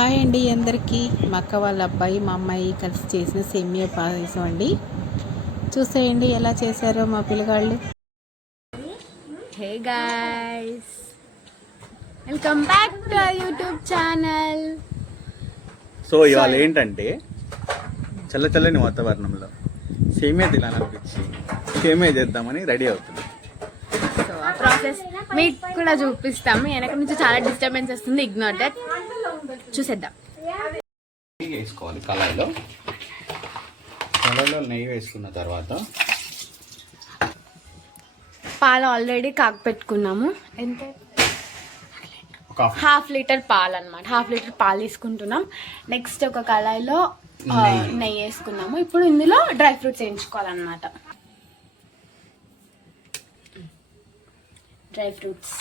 Hi అండి అందరికీ. మా అక్క వాళ్ళ అబ్బాయి మా అమ్మాయి కలిసి చేసిన సేమియా పాయసం అండి. చూసేయండి ఎలా చేశారో మా పిల్లగాళ్ళు. Hey guys. Welcome back to YouTube channel. So ఇవాళ ఏంటంటే చల్ల చల్లని వాతావరణంలో సేమియా తినాలనిపించి సేమియా చేద్దామని రెడీ అవుతుంది సో ఆ ప్రాసెస్ మీకు కూడా చూపిస్తాము. వెనక నుంచి చాలా డిస్టర్బెన్స్ వస్తుంది. ఇగ్నోర్ దట్ చూసేద్దాం. నెయ్యి వేసుకోవాలి కళాయిలో. కళాయిలో నెయ్యి వేసుకున్న తర్వాత పాలు ఆల్రెడీ కాకు పెట్టుకున్నాము ఎంత? ఒక హాఫ్ లీటర్. పాలు అనమాట హాఫ్ లీటర్ పాలు తీసుకుంటున్నాం. నెక్స్ట్ ఒక కళాయిలో. నెయ్యి వేసుకున్నాము. ఇప్పుడు ఇందులో dry fruits వేయించుకోవాలన్నమాట. Dry fruits.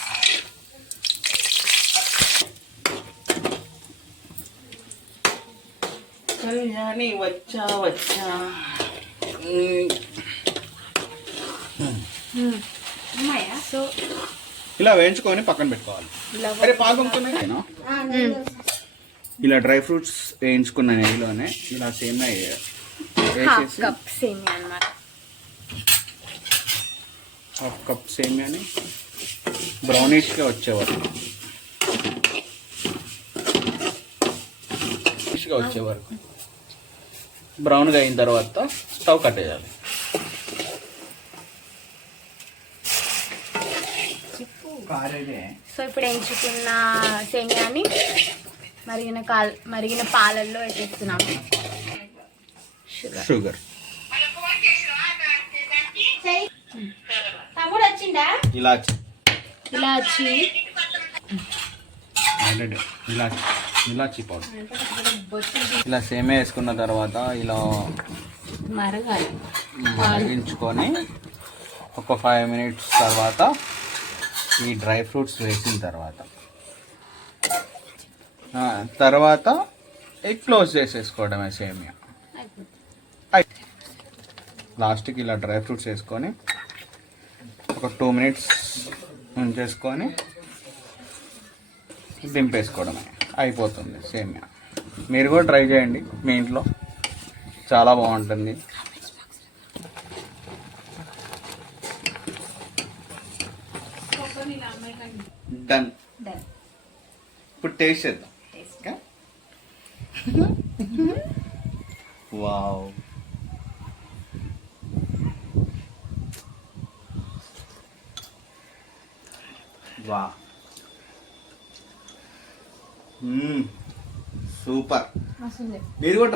Kalyani వచ్చా వచ్చా. సో ఇలా వేయించుకొని పక్కన పెట్టుకోవాలి. అరే పాలు ఇలా డ్రై ఫ్రూట్స్ వేయించుకున్న నెయ్యిలోనే ఇలా సేమియా వే- హాఫ్ వేసేసి కప్ సేమియా అనమాట హాఫ్ కప్ సేమియాని బ్రౌనిష్గా వచ్చేవారు. వచ్చే వరకు బ్రౌన్గా అయిన తర్వాత స్టవ్ కట్టేయాలి సో ఇప్పుడు ఎంచుకున్న సేమియాని మరిగిన కాల్ మరిగిన పాలల్లో వేసేస్తున్నాము షుగర్. షుగర్ ఇలాచి. ఇలాచి. ఇలాచి. ఇలాచి పౌడర్ ఇలా సేమే వేసుకున్న తర్వాత ఇలా మరిగించుకొని ఒక ఫైవ్ మినిట్స్ తర్వాత ఈ డ్రై ఫ్రూట్స్ వేసిన తర్వాత. తర్వాత ఎగ్ క్లోజ్ చేసేసుకోవడమే సేమియా. లాస్ట్కి ఇలా డ్రై ఫ్రూట్స్ వేసుకొని ఒక టూ మినిట్స్ ఉంచేసుకొని దింపేసుకోవడమే. అయిపోతుంది. సేమియా. మీరు కూడా ట్రై చేయండి మీ ఇంట్లో. చాలా బాగుంటుంది. డన్. ఇప్పుడు టేస్ట్ చేద్దాం. వావ్ వా సూపర్. మీరు కూడా